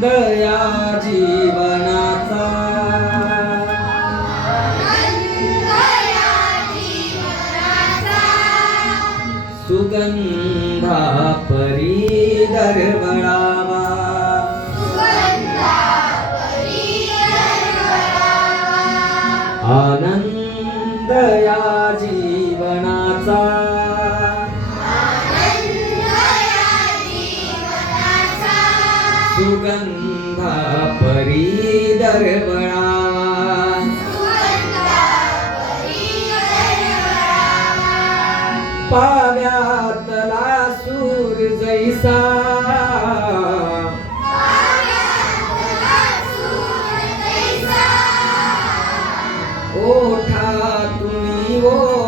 आनंद या जीवनाचा. सुगंधा परी दरवळावा. आनंद या जीवना सुगंधा परी दरवळावा पाव्यातला सूर जैसा. ओठा तुम्ही ओ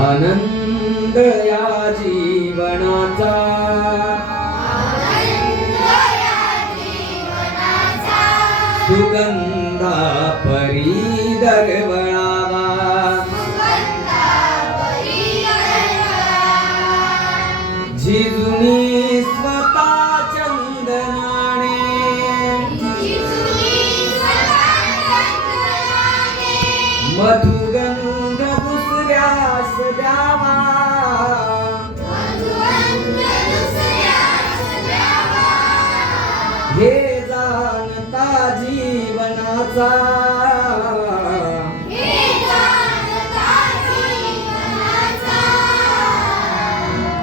आनंद या जीवनाचा सुगंधा परी दरवळावा झिजुनी द्यावा. हे जाणता जीवनाचा.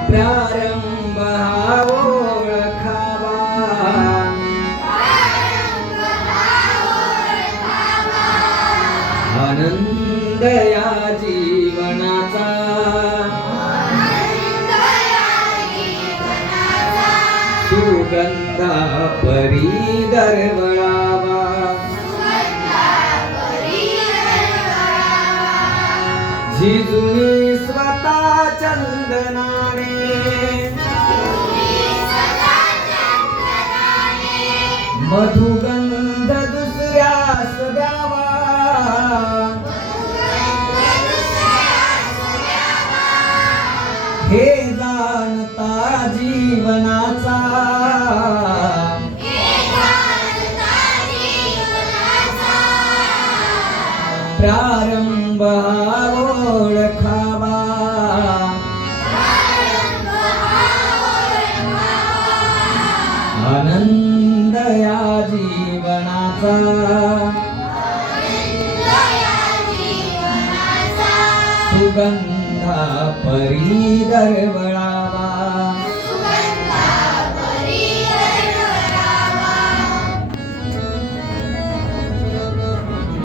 प्रारंभ हा ओळखावा. आनंद सुगंधा परी दरवळावा झिजुनी स्वतः चंदनाने. मधुगंध दुसऱ्यास द्यावा हे जाणता जीवना प्रारंभ ओळखावा. आनंद या जीवनाचा सुगंधा परी दरवळावा